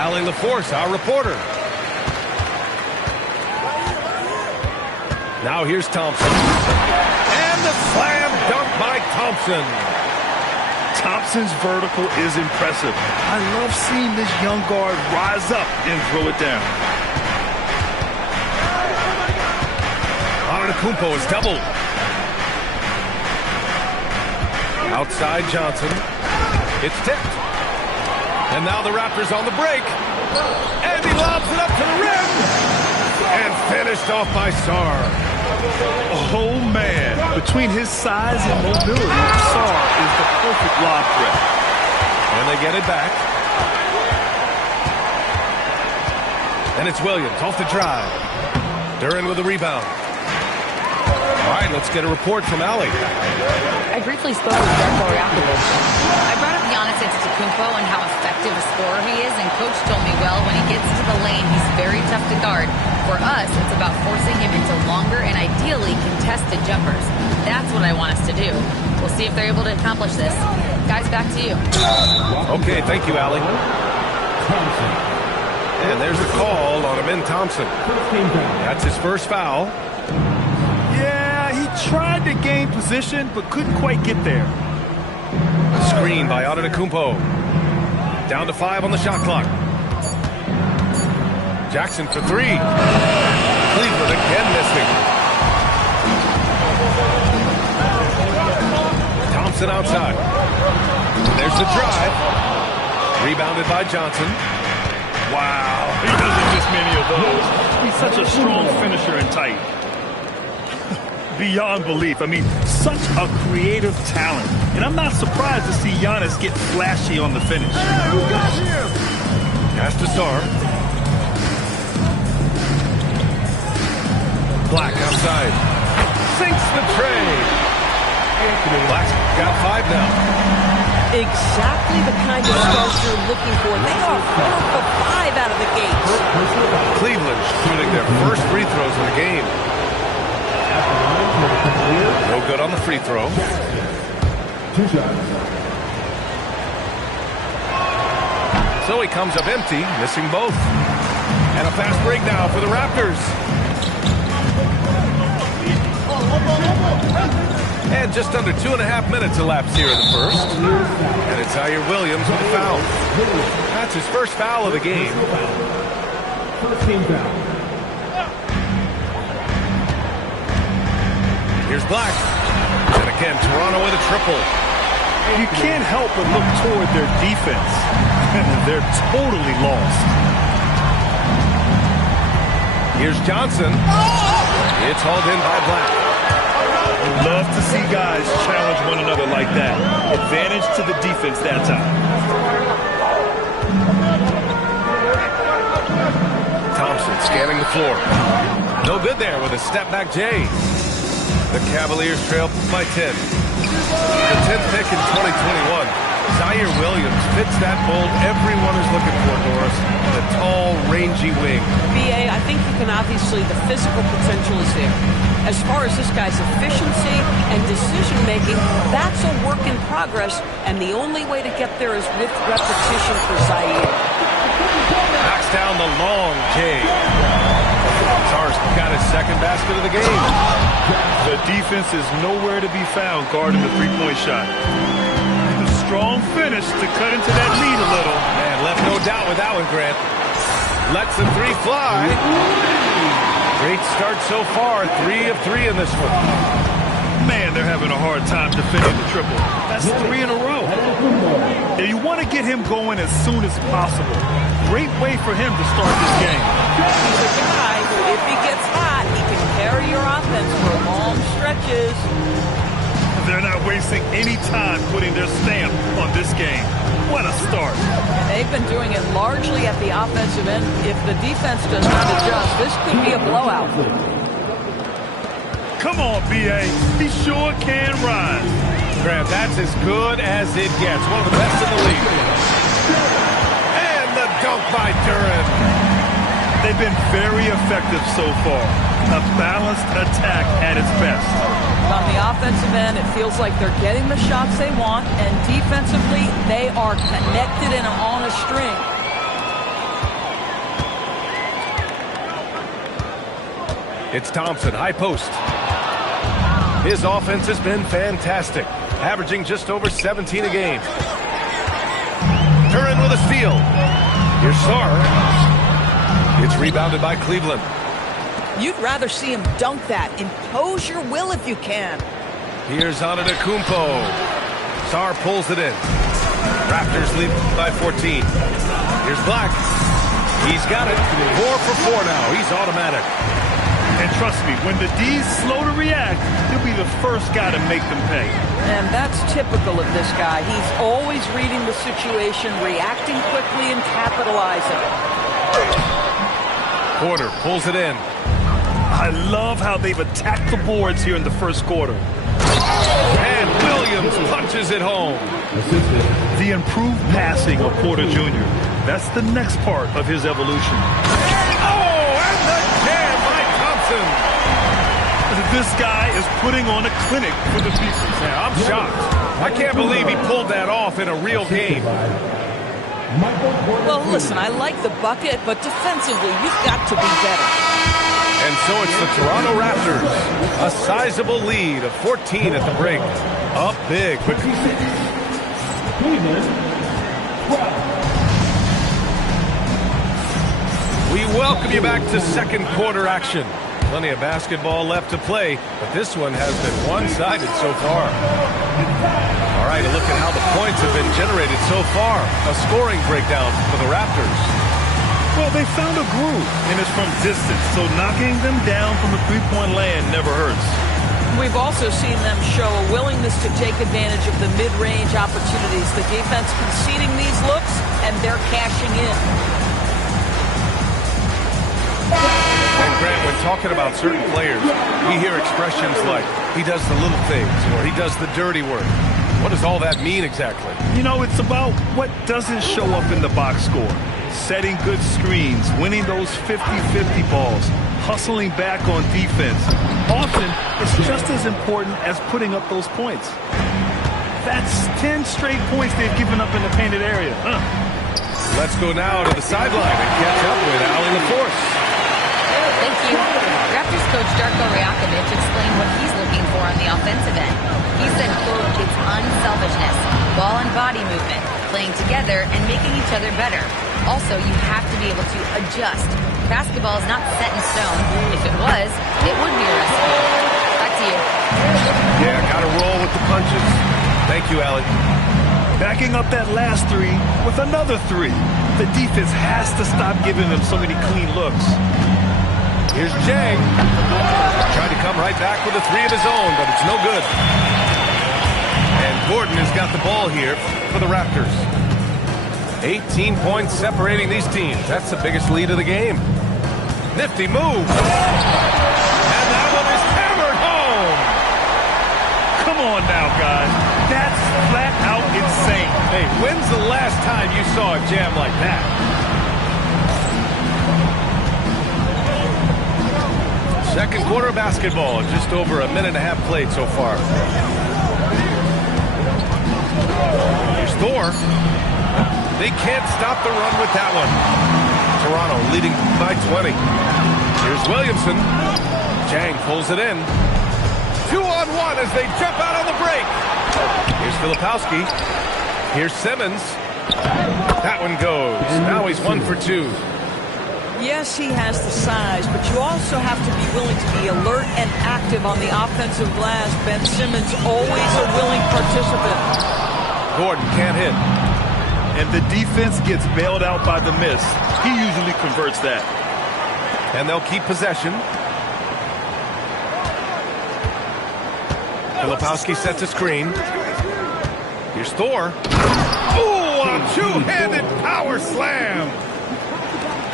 Allie LaForce, our reporter. Now here's Thompson. And the slam dunk by Thompson. Thompson's vertical is impressive. I love seeing this young guard rise up and throw it down. Antetokounmpo is doubled. Outside Johnson. It's tipped. And now the Raptors on the break. And he lobs it up to the rim. And finished off by Sarr. Oh, man. Between his size and mobility, Sarr is the perfect lob threat. And they get it back. And it's Williams off the drive. Duran with a rebound. All right, let's get a report from Allie. I briefly spoke with Darko afterwards. I brought up Giannis Antetokounmpo and how effective a scorer he is, and Coach told me, well, when he gets into the lane, he's very tough to guard. For us, it's about forcing him into longer and ideally contested jumpers. That's what I want us to do. We'll see if they're able to accomplish this. Guys, back to you. Okay, thank you, Allie. And there's the call on Amin Thompson. That's his first foul. He tried to gain position, but couldn't quite get there. Screen by Antetokounmpo. Down to 5 on the shot clock. Jackson for 3. Cleveland again missing. Thompson outside. There's the drive. Rebounded by Johnson. Wow, he doesn't miss many of those. He's such a strong finisher and tight. Beyond belief. I mean, such a creative talent. And I'm not surprised to see Giannis get flashy on the finish. Pass to Sarr. Black outside. Sinks the trade. Black's got 5 now. Exactly the kind of stars you're looking for. They are 4 for 5 out of the gate. Cleveland shooting their first free throws in the game. No good on the free throw. 2 shots. So he comes up empty, missing both. And a fast break now for the Raptors. And just under 2.5 minutes elapsed here in the first. And it's Zaire Williams with a foul. That's his first foul of the game. First team foul. Here's Black. And again, Toronto with a triple. You can't help but look toward their defense. They're totally lost. Here's Johnson. It's hauled in by Black. Love to see guys challenge one another like that. Advantage to the defense that time. Thompson scanning the floor. No good there with a step-back J. The Cavaliers trail by 10. The 10th pick in 2021. Zaire Williams fits that mold everyone is looking for, Doris. The tall, rangy wing. BA, I think you can obviously, the physical potential is there. As far as this guy's efficiency and decision-making, that's a work in progress, and the only way to get there is with repetition for Zaire. Knocks down the long J. Sarr's got his second basket of the game. The defense is nowhere to be found guarding the three-point shot. Strong finish to cut into that lead a little. Man, left no doubt with that one, Grant. Lets the 3 fly. Great start so far. 3 of 3 in this one. Man, they're having a hard time defending the triple. That's 3 in a row. And you want to get him going as soon as possible. Great way for him to start this game. He's a guy who, if he gets hot, he can carry your offense for long stretches. They're not wasting any time putting their stamp on this game. What a start. And they've been doing it largely at the offensive end. If the defense does not adjust, this could be a blowout. Come on, B.A. He sure can rise. Grant, that's as good as it gets. One of the best in the league. And the dunk by Duran. They've been very effective so far. A balanced attack at its best. On the offensive end, it feels like they're getting the shots they want, and defensively, they are connected and on a string. It's Thompson, high post. His offense has been fantastic, averaging just over 17 a game. Turin with a steal. Here's Sarr. It's rebounded by Cleveland. You'd rather see him dunk that. Impose your will if you can. Here's Antetokounmpo. Sarr pulls it in. Raptors lead by 14. Here's Black. He's got it. 4 for 4 now. He's automatic. And trust me, when the D's slow to react, he'll be the first guy to make them pay. And that's typical of this guy. He's always reading the situation, reacting quickly, and capitalizing. Porter pulls it in. I love how they've attacked the boards here in the first quarter. And Williams punches it home. The improved passing of Porter Jr. That's the next part of his evolution. Oh, and the jam by Thompson. This guy is putting on a clinic for the people. Yeah, I'm shocked. I can't believe he pulled that off in a real game. Well, listen, I like the bucket, but defensively, you've got to be better. And so it's the Toronto Raptors. A sizable lead of 14 at the break. Up big, but we welcome you back to second quarter action. Plenty of basketball left to play, but this one has been one-sided so far. All right, a look at how the points have been generated so far. A scoring breakdown for the Raptors. Well, they found a groove, and it's from distance, so knocking them down from the three-point land never hurts. We've also seen them show a willingness to take advantage of the mid-range opportunities. The defense conceding these looks, and they're cashing in. And Grant, when talking about certain players, we hear expressions like, he does the little things, or he does the dirty work. What does all that mean exactly? You know, it's about what doesn't show up in the box score. Setting good screens, winning those 50-50 balls, hustling back on defense. Often, it's just as important as putting up those points. That's 10 straight points they've given up in the painted area. Let's go now to the sideline and catch up with Allie LaForce. Thank you. Raptors coach Darko Rajakovic explained what he's looking for on the offensive end. He said, quote, it's unselfishness, ball and body movement, playing together and making each other better. Also, you have to be able to adjust. Basketball is not set in stone. If it was, it would be a recipe. Back to you. Yeah, got to roll with the punches. Thank you, Allie. Backing up that last three with another three. The defense has to stop giving them so many clean looks. Here's Jang. Trying to come right back with a three of his own, but it's no good. And Gordon has got the ball here for the Raptors. 18 points separating these teams. That's the biggest lead of the game. Nifty move. And that one is hammered home. Come on now, guys. That's flat out insane. Hey, when's the last time you saw a jam like that? Second quarter basketball, just over a minute and a half played so far. Here's Thor. They can't stop the run with that one. Toronto leading by 20. Here's Williamson. Jang pulls it in. 2-on-1 as they jump out on the break. Here's Filipowski. Here's Simmons. That one goes. Now he's 1 for 2. Yes, he has the size, but you also have to be willing to be alert and active on the offensive glass. Ben Simmons, always a willing participant. Gordon can't hit. And the defense gets bailed out by the miss. He usually converts that. And they'll keep possession. Filipowski sets a screen. Here's Thor. Ooh, a two-handed power slam.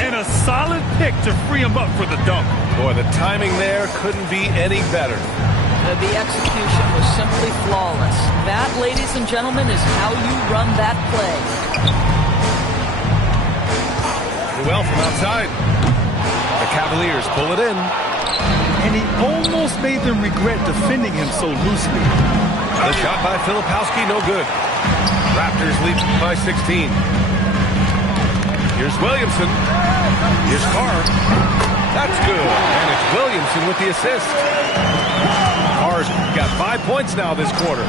And a solid pick to free him up for the dunk. Boy, the timing there couldn't be any better. The execution was simply flawless. That, ladies and gentlemen, is how you run that play. Well from outside. The Cavaliers pull it in. And he almost made them regret defending him so loosely. The shot by Filipowski, no good. Raptors lead by 16. Here's Williamson. Here's Carr. That's good. And it's Williamson with the assist. Carr's got 5 points now this quarter.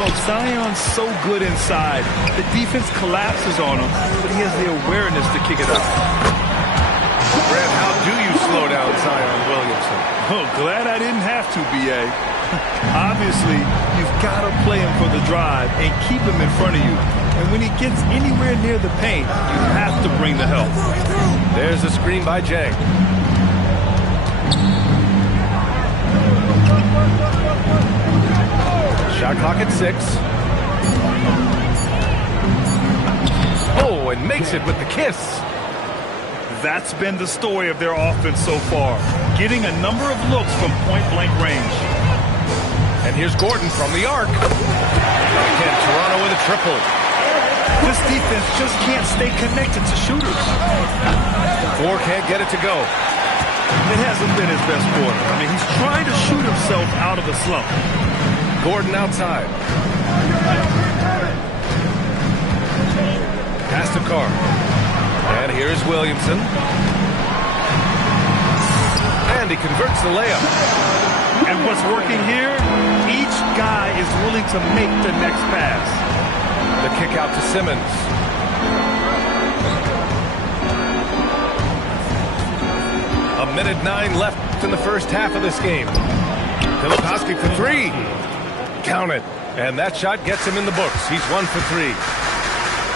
Well, Zion's so good inside. The defense collapses on him, but he has the awareness to kick it out. Brad, how do you slow down Zion Williamson? Oh, glad I didn't have to, B.A. Obviously, you've got to play him for the drive and keep him in front of you. And when he gets anywhere near the paint, you have to bring the help. There's a screen by Jang. Shot clock at 6. Oh, and makes it with the kiss. That's been the story of their offense so far, getting a number of looks from point-blank range. And here's Gordon from the arc. Again, Toronto with a triple. This defense just can't stay connected to shooters. Four can't get it to go. It hasn't been his best quarter. I mean, he's trying to shoot himself out of a slump. Gordon outside. Pass to Carr. And here's Williamson. And he converts the layup. And what's working here? Each guy is willing to make the next pass. The kick out to Simmons. A minute 9 left in the first half of this game. Filipowski for 3. Count it. And that shot gets him in the books. He's 1 for 3.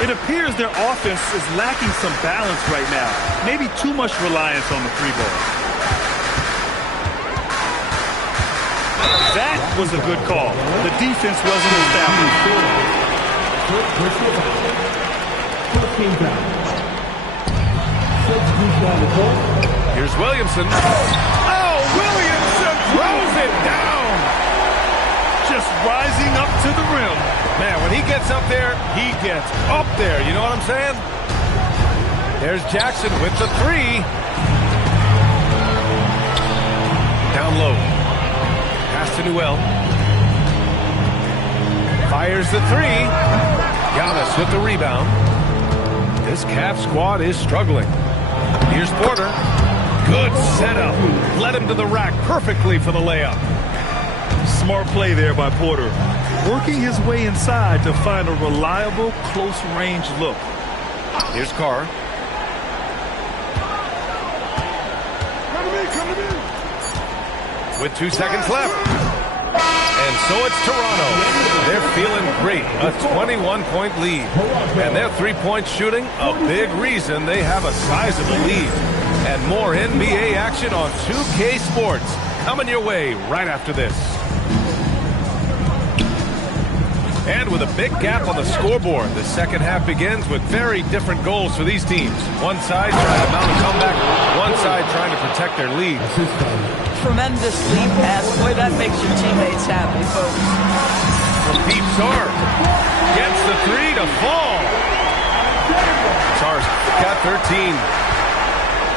It appears their offense is lacking some balance right now. Maybe too much reliance on the 3 ball. That was a good call. The defense wasn't established. Here's Williamson. Oh, Williamson throws it down. Just rising up to the rim. Man, when he gets up there, he gets up there. You know what I'm saying? There's Jackson with the 3. Down low. Pass to Newell. Fires the 3. Giannis with the rebound. This Cavs squad is struggling. Here's Porter. Good setup. Led him to the rack perfectly for the layup. Smart play there by Porter. Working his way inside to find a reliable, close-range look. Here's Carr. With 2 seconds left. And so it's Toronto. They're feeling great. A 21-point lead. And their three-point shooting, a big reason they have a sizable lead. And more NBA action on 2K Sports coming your way right after this. And with a big gap on the scoreboard, the second half begins with very different goals for these teams. One side trying to mount a comeback, one side trying to protect their lead. Tremendous lead pass. Boy, that makes your teammates happy, folks. From deep, Sarr gets the 3 to fall. Sarr's got 13.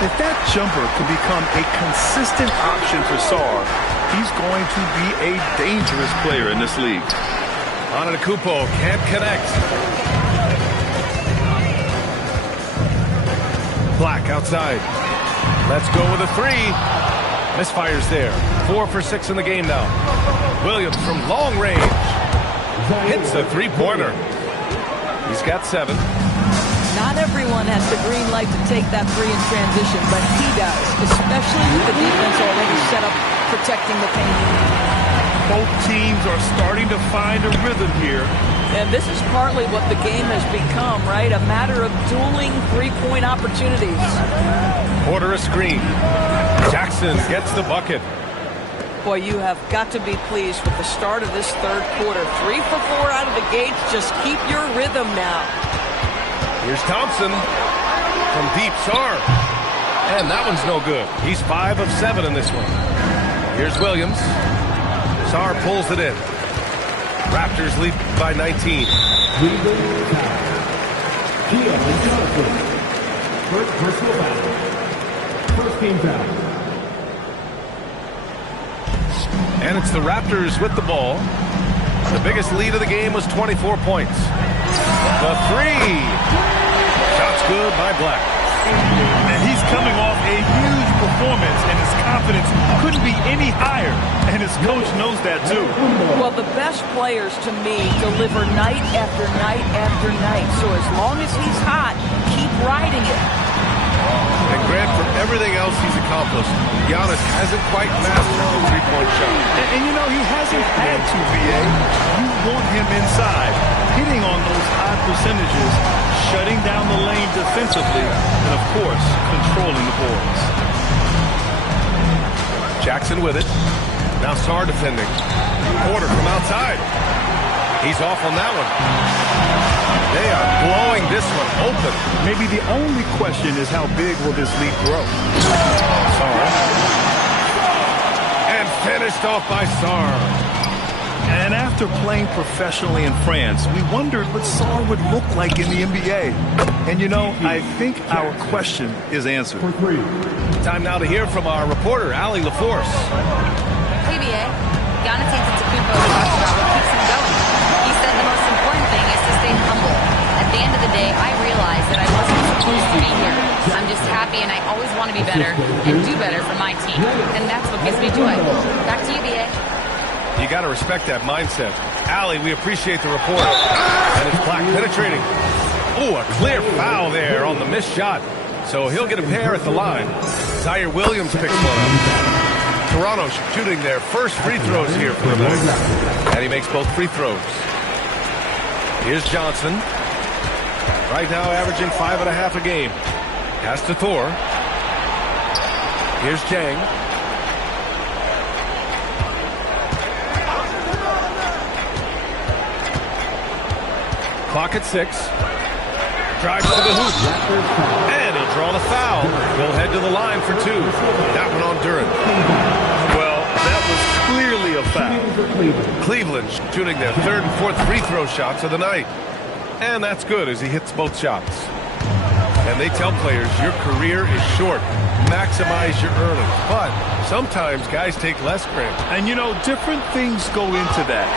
If that jumper can become a consistent option for Sarr, he's going to be a dangerous player in this league. Antetokounmpo can't connect. Black outside. Let's go with a 3. Misfires there. 4 for 6 in the game now. Williams from long range. Hits a 3-pointer. He's got 7. Not everyone has the green light to take that 3 in transition, but he does, especially with the defense already set up protecting the paint. Both teams are starting to find a rhythm here. And this is partly what the game has become, right? A matter of dueling 3-point opportunities. Porter a screen. Jackson gets the bucket. Boy, you have got to be pleased with the start of this third quarter. 3 for 4 out of the gates. Just keep your rhythm now. Here's Thompson from deep. Sarr. And that one's no good. He's 5 of 7 in this one. Here's Williams. Sarr pulls it in. Raptors lead by 19. First personal foul. First team foul. And it's the Raptors with the ball. The biggest lead of the game was 24 points. The 3. Shot's good by Black. And he's coming off a huge performance, and his confidence couldn't be any higher. And his coach knows that, too. Well, the best players, to me, deliver night after night after night. So as long as he's hot, keep riding it. And Grant, for everything else he's accomplished, Giannis hasn't quite mastered the three-point shot. And you know, he hasn't had to, VA. You want him inside, hitting on those high percentages, shutting down the lane defensively, and, of course, controlling the boards. Jackson with it. Now Sarr defending. Porter from outside. He's off on that one. They are blowing this one open. Maybe the only question is how big will this lead grow? Sarr. And finished off by Sarr. And after playing professionally in France, we wondered what Sarr would look like in the NBA. And you know, I think our question is answered. Time now to hear from our reporter, Allie LaForce. PBA, Giannis Antetokounmpo talks about what keeps him going. He said the most important thing is to stay humble. At the end of the day, I realized that I wasn't supposed to be here. I'm just happy, and I always want to be better and do better for my team. And that's what gives me joy. Back to you, BA. You got to respect that mindset. Allie, we appreciate the report. And it's Black penetrating. Ooh, a clear foul there on the missed shot. So he'll get a pair at the line. Zaire Williams picks one up. Toronto shooting their first free throws here for the night. And he makes both free throws. Here's Johnson. Right now averaging 5.5 a game. Pass to Thor. Here's Jang. Clock at 6. Drives to the hoop. And he'll draw the foul. He'll head to the line for 2. That one on Duran. Well, that was clearly a foul. Cleveland shooting their third and fourth free throw shots of the night. And that's good as he hits both shots. And they tell players your career is short. Maximize your earnings. But sometimes guys take less, Grant. And you know, different things go into that.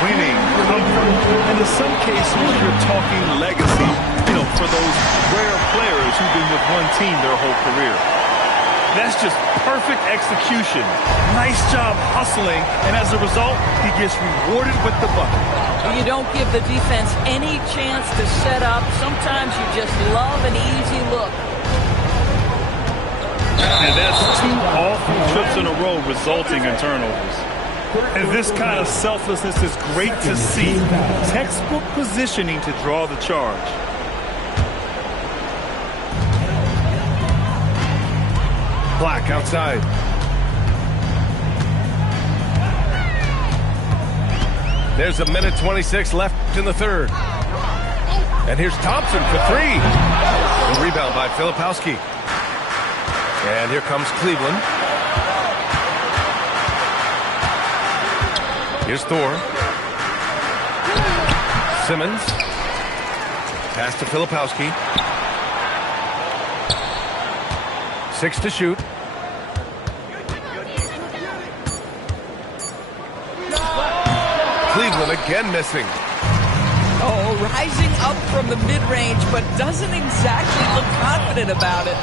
Winning, comfort, and in some cases you're talking legacy, you know, for those rare players who've been with one team their whole career. That's just perfect execution. Nice job hustling, and as a result, he gets rewarded with the bucket. You don't give the defense any chance to set up. Sometimes you just love an easy look. And that's 2 awful trips in a row resulting in turnovers. And this kind of selflessness is great to see. Textbook positioning to draw the charge. Black outside. There's a minute 26 left in the third. And here's Thompson for 3. The rebound by Filipowski. And here comes Cleveland. Here's Thor. Simmons. Pass to Filipowski. 6 to shoot. Cleveland again missing. Oh, rising up from the mid-range, but doesn't exactly look confident about it.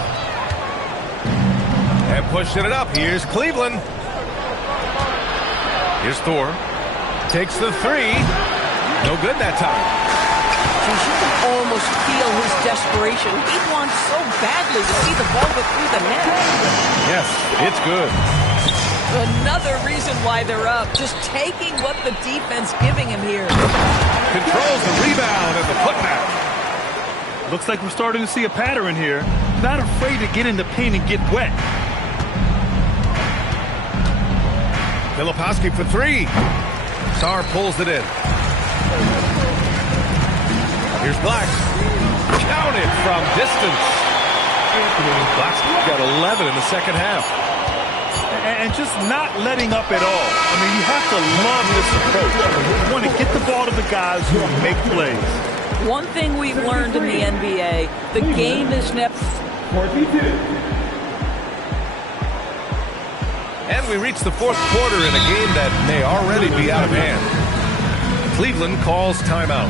And pushing it up. Here's Cleveland. Here's Thor. Takes the 3. No good that time. You can almost feel his desperation. He wants so badly to see the ball go through the net. Yes, it's good. Another reason why they're up. Just taking what the defense giving him here. Controls the rebound and the putback. Looks like we're starting to see a pattern here. Not afraid to get in the paint and get wet. Filipowski for 3. Sarr pulls it in. Here's Black. Counted from distance. Black's got 11 in the second half. And just not letting up at all. I mean, you have to love this approach. You want to get the ball to the guys who make plays. One thing we've learned in the NBA, the game is never... 42. And we reach the fourth quarter in a game that may already be out of hand. Cleveland calls timeout.